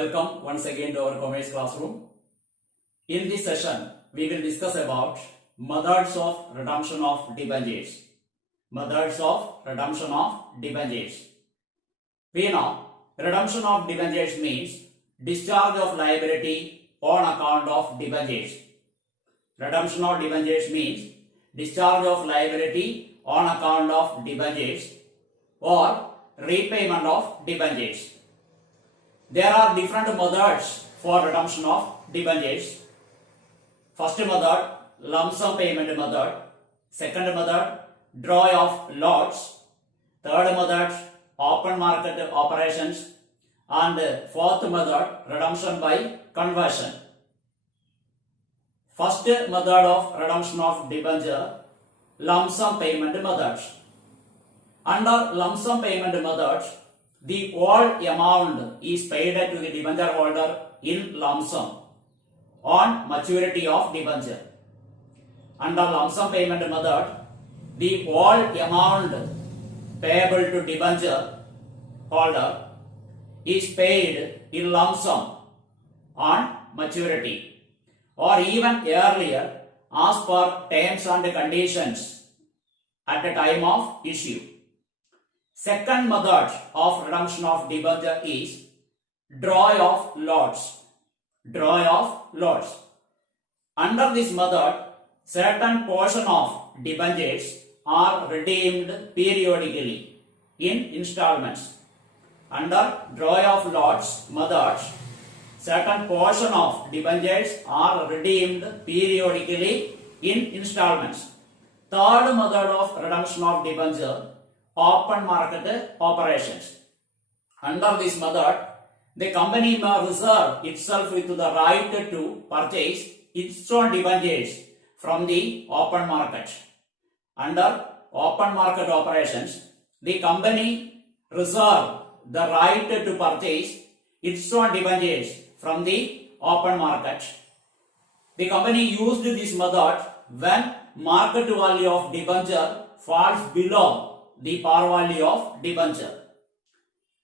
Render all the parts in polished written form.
Welcome once again to our commerce classroom. In this session, we will discuss about methods of redemption of debentures. Methods of redemption of debentures. We know redemption of debentures means discharge of liability on account of debentures. Redemption of debentures means discharge of liability on account of debentures or repayment of debentures. There are different methods for redemption of debentures. First method, lump sum payment method. Second method, draw of lots. Third method, open market operations. And fourth method, redemption by conversion. First method of redemption of debenture, lump sum payment methods. Under lump sum payment methods, the whole amount is paid to the debenture holder in lump sum on maturity of debenture. Under lump sum payment method, the whole amount payable to debenture holder is paid in lump sum on maturity or even earlier as per terms and conditions at the time of issue. Second method of redemption of debenture is draw of lots. Draw of lots. Under this method, certain portion of debentures are redeemed periodically in installments. Under draw of lots methods, certain portion of debentures are redeemed periodically in installments. Third method of redemption of debenture, open market operations. Under this method, the company may reserve itself with the right to purchase its own debentures from the open market. Under open market operations, the company reserve the right to purchase its own debentures from the open market. The company used this method when market value of debenture falls below the par value of debenture.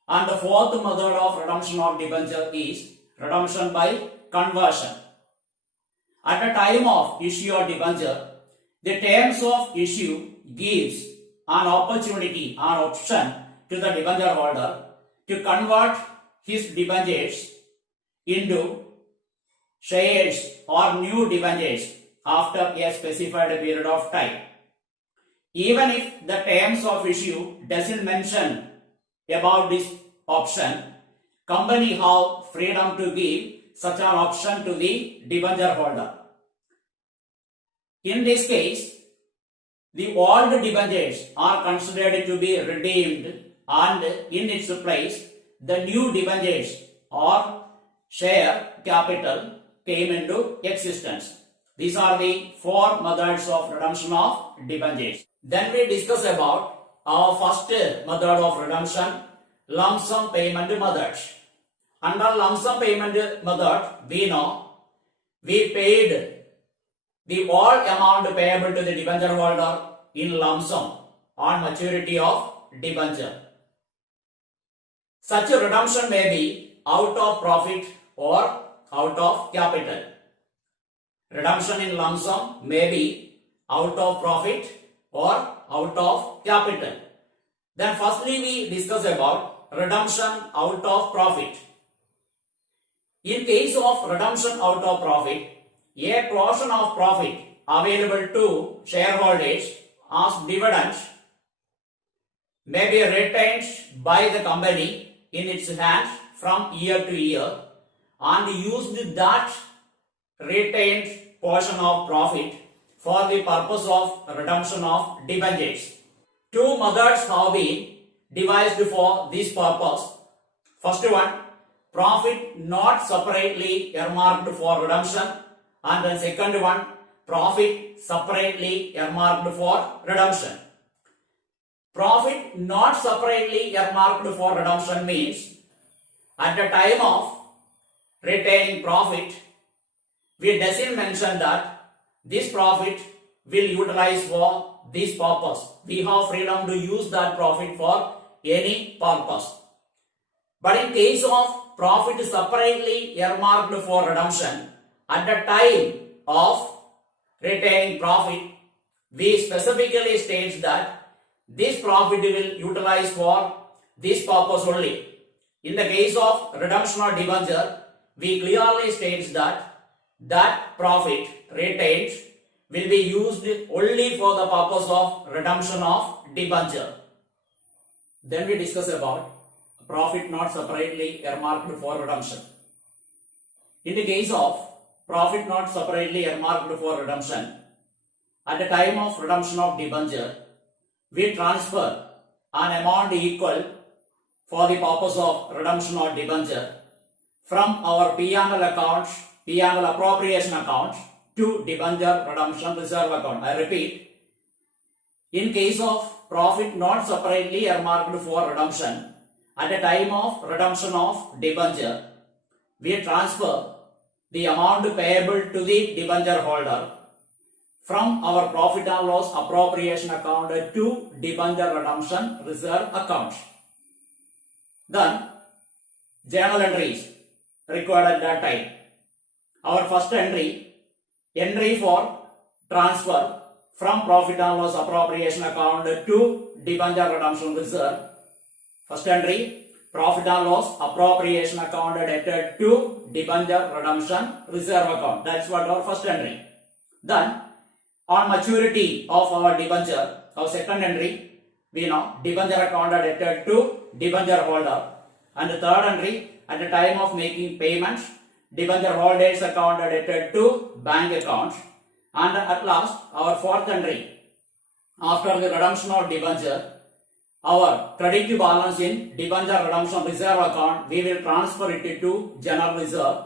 And the fourth method of redemption of debenture is redemption by conversion. At the time of issue of debenture, the terms of issue gives an opportunity, an option to the debenture holder to convert his debentures into shares or new debentures after a specified period of time. Even if the terms of issue doesn't mention about this option, company have freedom to give such an option to the debenture holder. In this case, the old debentures are considered to be redeemed and in its place, the new debentures or share capital came into existence. These are the four methods of redemption of debentures. Then we discuss about our first method of redemption, lump sum payment methods. Under lump sum payment method, we know we paid the whole amount payable to the debenture holder in lump sum on maturity of debenture. Such a redemption may be out of profit or out of capital. Redemption in lump sum may be out of profit or out of capital. Then firstly we discuss about redemption out of profit. In case of redemption out of profit, a portion of profit available to shareholders as dividends may be retained by the company in its hands from year to year and used that retained portion of profit for the purpose of redemption of debentures. Two methods have been devised for this purpose. First one, profit not separately earmarked for redemption, and the second one, profit separately earmarked for redemption. Profit not separately earmarked for redemption means at the time of retaining profit, we doesn't mention that this profit will utilize for this purpose. We have freedom to use that profit for any purpose. But in case of profit separately earmarked for redemption at the time of retaining profit, we specifically state that this profit will utilize for this purpose only. In the case of redemption or debenture, we clearly states that profit retained will be used only for the purpose of redemption of debenture. Then we discuss about profit not separately earmarked for redemption. In the case of profit not separately earmarked for redemption, at the time of redemption of debenture, we transfer an amount equal for the purpose of redemption or debenture from our P&L account, P&L appropriation account to debenture redemption reserve account. I repeat, in case of profit not separately earmarked for redemption, at the time of redemption of debenture, we transfer the amount payable to the debenture holder from our profit and loss appropriation account to debenture redemption reserve account. Then, journal entries required at that time. Our first entry for transfer from profit and loss appropriation account to debenture redemption reserve. First entry, profit and loss appropriation account debted to debenture redemption reserve account. That's what our first entry. Then, on maturity of our debenture, our second entry, we know debenture account debted to debenture holder. And the third entry, at the time of making payments, debenture holders account debted to bank account. And at last, our fourth entry, after the redemption of debenture, our credit balance in debenture redemption reserve account, we will transfer it to general reserve.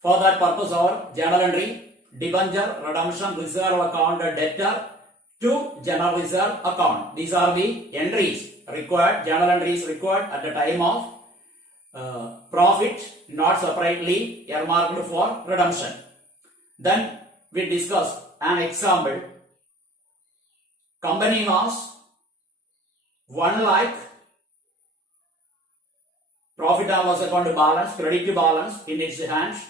For that purpose, our journal entry, debenture redemption reserve account debtor to general reserve account. These are the entries required, journal entries required at the time of profit not separately earmarked for redemption. Then we discussed an example. Company has 1 lakh profit and loss account balance, credit balance in its hands.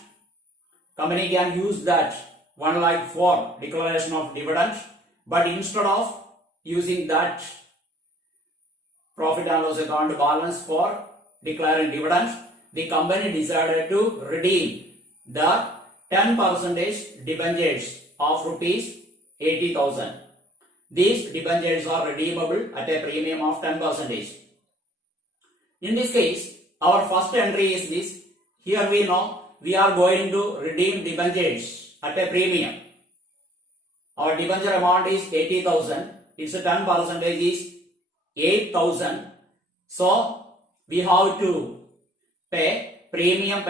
Company can use that 1 lakh for declaration of dividends, but instead of using that profit and loss account balance for declaring dividends, the company decided to redeem the 10% debentures of rupees 80,000. These debentures are redeemable at a premium of 10%. In this case, our first entry is this. Here we know we are going to redeem debentures at a premium. Our debenture amount is 80,000. Its 10% is 8,000. So we have to pay premium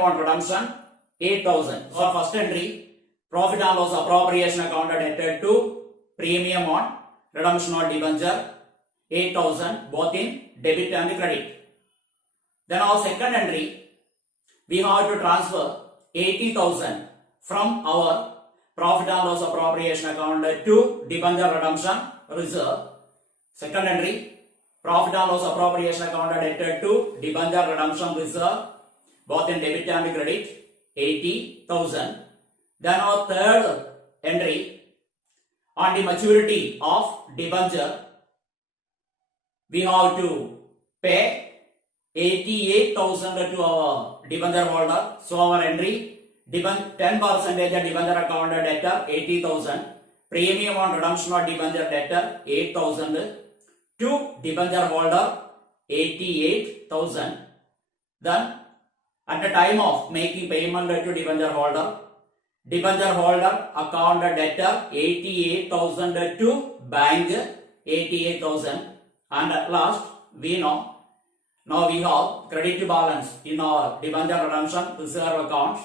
on redemption 8,000. So first entry, profit and loss appropriation account debted to premium on redemption or debenture 8,000, both in debit and credit. Then our second entry, we have to transfer 80,000 from our profit and loss appropriation account to debenture redemption reserve. Second entry, profit and loss appropriation account debted to debenture redemption reserve, both in debit and credit, 80,000. Then our third entry, on the maturity of debenture, we have to pay 88,000 to our debenture holder. So our entry, 10% debenture account debtor 80,000, premium on redemption or debenture debtor 8,000, to debenture holder 88,000. Then at the time of making payment to debenture holder account debtor 88,000 to bank 88,000. And at last we know now we have credit balance in our debenture redemption reserve account.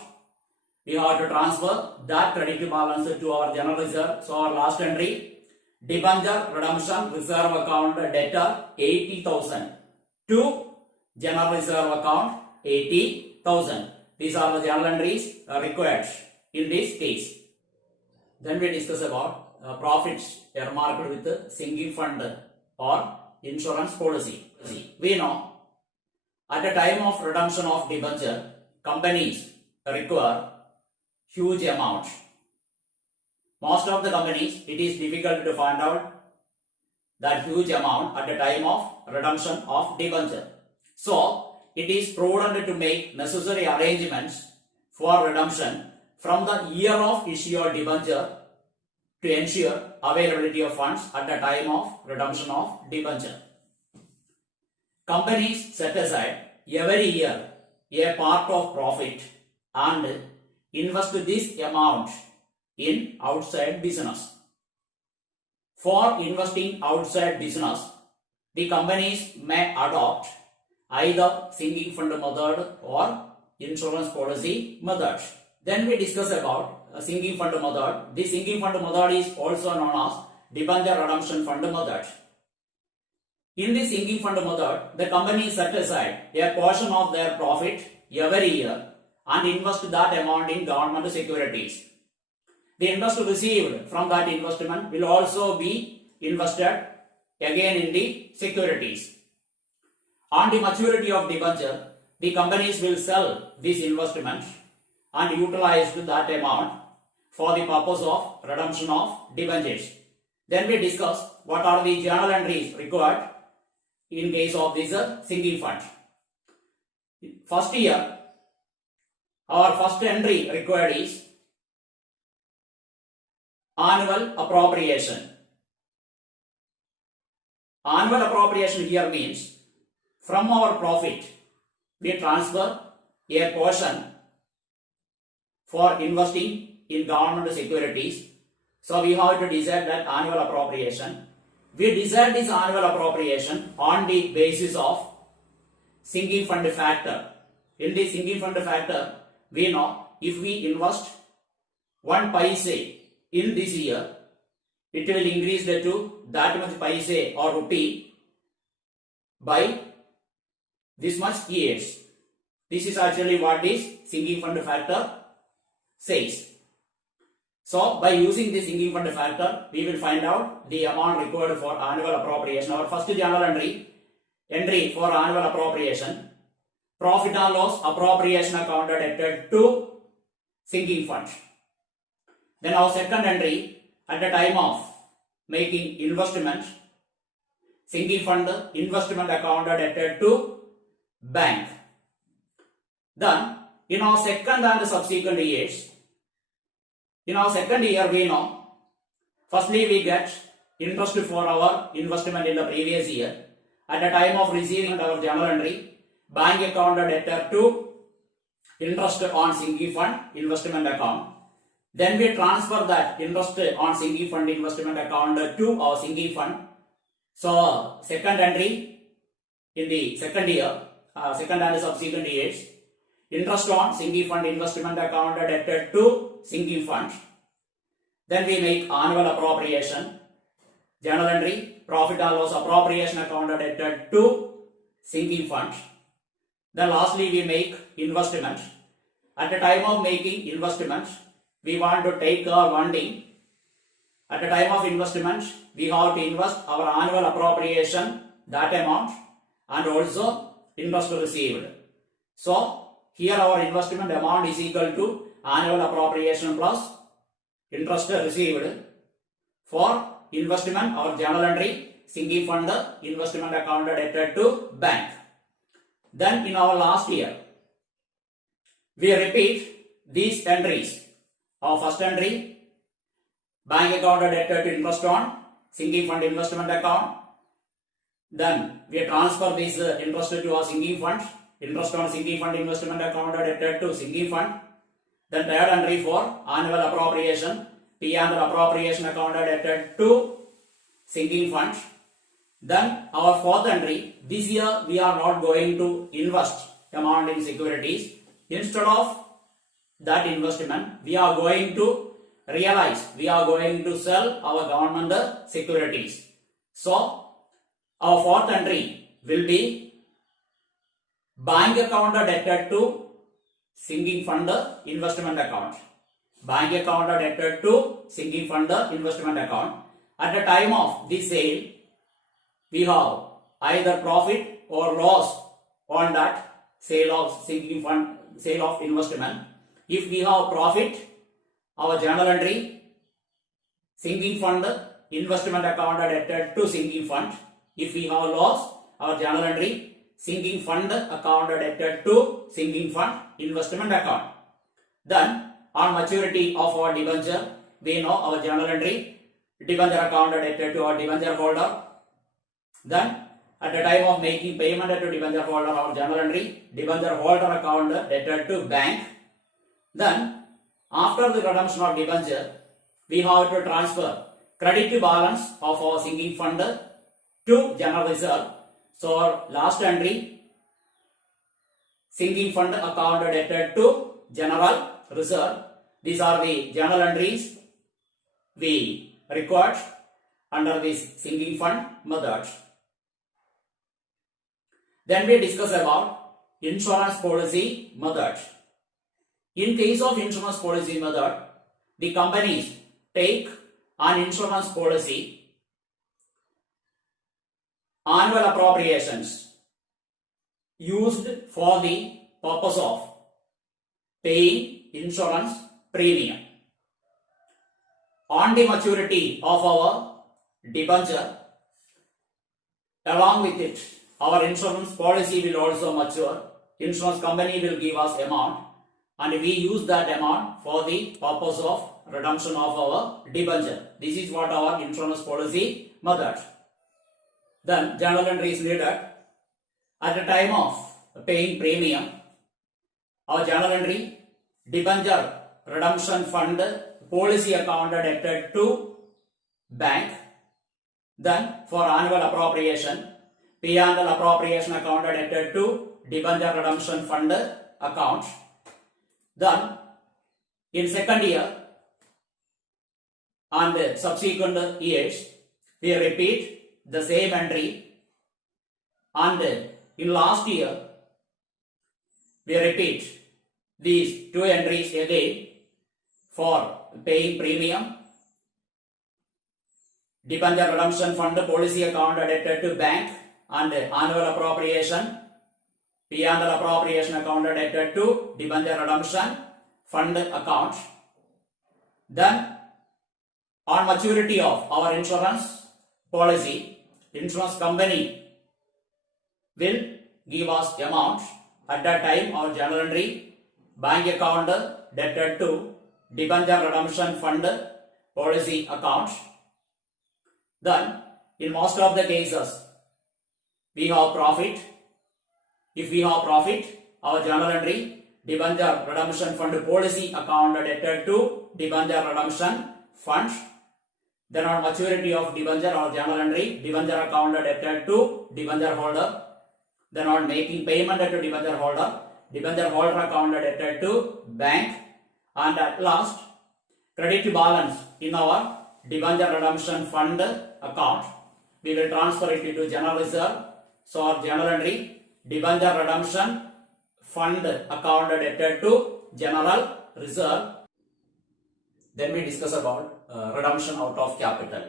We have to transfer that credit balance to our general reserve. So our last entry, debenture redemption reserve account debtor 80,000 to general reserve account 80,000. These are the journal entries required in this case. Then we discuss about profits earmarked with sinking fund or insurance policy. We know At the time of redemption of debenture, companies require huge amounts. Most of the companies, it is difficult to find out that huge amount at the time of redemption of debenture. So, it is prudent to make necessary arrangements for redemption from the year of issue of debenture to ensure availability of funds at the time of redemption of debenture. Companies set aside every year a part of profit and invest this amount in outside business. For investing outside business, the companies may adopt either sinking fund method or insurance policy method. Then we discuss about a sinking fund method. The sinking fund method is also known as debenture redemption fund method. In the sinking fund method, the company set aside a portion of their profit every year and invest that amount in government securities. The interest received from that investment will also be invested again in the securities. On the maturity of debenture, the companies will sell this investment and utilize that amount for the purpose of redemption of debentures. Then we discuss what are the journal entries required in case of this sinking fund. First year, our first entry required is annual appropriation. Annual appropriation here means from our profit we transfer a portion for investing in government securities. So we have to decide that annual appropriation. We decide this annual appropriation on the basis of sinking fund factor. In the sinking fund factor, we know if we invest 1 paise in this year, it will increase to that much paise or rupee by this much years. This is actually what is sinking fund factor says. So by using the sinking fund factor, we will find out the amount required for annual appropriation. Our first journal entry for annual appropriation, profit and loss appropriation account added to sinking fund. Then our second entry, at the time of making investment, sinking fund investment account added to bank. Then in our second and subsequent years, in our second year we know, firstly we get interest for our investment in the previous year. At the time of receiving our journal entry, bank account added to interest on sinking fund investment account. Then we transfer that interest on sinking fund investment account to our sinking fund. So second entry in the second year, second and subsequent years, interest on sinking fund investment account added to sinking fund. Then we make annual appropriation, journal entry, profit and loss appropriation account added to sinking fund. Then lastly we make investment. At the time of making investment, we want to take our funding. At the time of investment, we have to invest our annual appropriation, that amount, and also interest received. So here our investment amount is equal to annual appropriation plus interest received. For investment, our journal entry, sinking fund investment account added to bank. Then in our last year, we repeat these entries. Our first entry, bank account added to interest on sinking fund investment account. Then we transfer this interest to our sinking fund, interest on sinking fund investment account added to sinking fund. Then third entry for annual appropriation, P and appropriation account added to sinking fund. Then our fourth entry, this year we are not going to invest amount in securities. Instead of that investment, we are going to realize, we are going to sell our government securities. So our fourth entry will be bank account added to sinking fund investment account. Bank account added to sinking fund investment account. At the time of this sale, we have either profit or loss on that sale of sinking fund, sale of investment. If we have profit, our journal entry, sinking fund, investment account added to sinking fund. If we have loss, our journal entry, sinking fund account added to sinking fund, investment account. Then on maturity of our debenture, we know our journal entry, debenture account added to our debenture holder. Then at the time of making payment to debenture holder, our journal entry, debenture holder account added to bank. Then after the redemption of debenture, we have to transfer credit balance of our sinking fund to general reserve. So our last entry, sinking fund account added to general reserve. These are the journal entries we record under this sinking fund method. Then we discuss about insurance policy method. In case of insurance policy method, the companies take an insurance policy annual appropriations used for the purpose of paying insurance premium. On the maturity of our debenture, along with it, our insurance policy will also mature. Insurance company will give us amount and we use that amount for the purpose of redemption of our debenture. This is what our insurance policy method. Then journal entry is needed. At the time of paying premium, our journal entry, debenture redemption fund policy account added to bank. Then for annual appropriation, P&L appropriation account added to debenture redemption fund account. Then in second year and subsequent years, we repeat the same entry, and in last year we repeat these two entries again for paying premium, debenture redemption fund policy account added to bank, and annual appropriation, P&L appropriation account added to debenture redemption fund account. Then on maturity of our insurance policy, insurance company will give us amount. At that time, our journal entry, bank account debted to debenture redemption fund policy account. Then in most of the cases, we have profit. If we have profit, our journal entry, debenture redemption fund policy account debted to debenture redemption fund. Then on maturity of debenture, our journal entry, debenture account debted to debenture holder. Then on making payment to debenture holder account debted to bank. And at last, credit balance in our debenture redemption fund account, we will transfer it into general reserve. So our journal entry, debenture redemption fund account debted to general reserve. Then we discuss about redemption out of capital.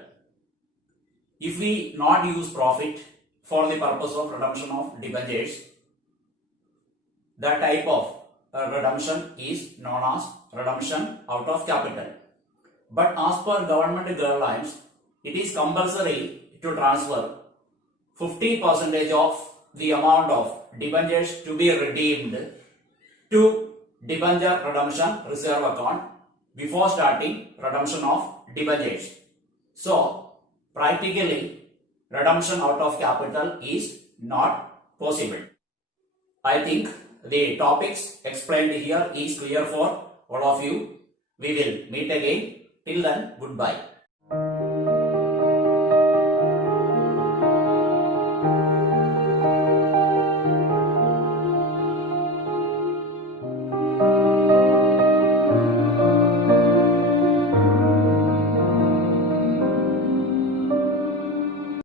If we not use profit for the purpose of redemption of debentures, that type of redemption is known as redemption out of capital. But as per government guidelines, it is compulsory to transfer 50% of the amount of debentures to be redeemed to debenture redemption reserve account before starting redemption of debentures. So, practically, redemption out of capital is not possible. I think the topics explained here is clear for all of you. We will meet again. Till then, goodbye.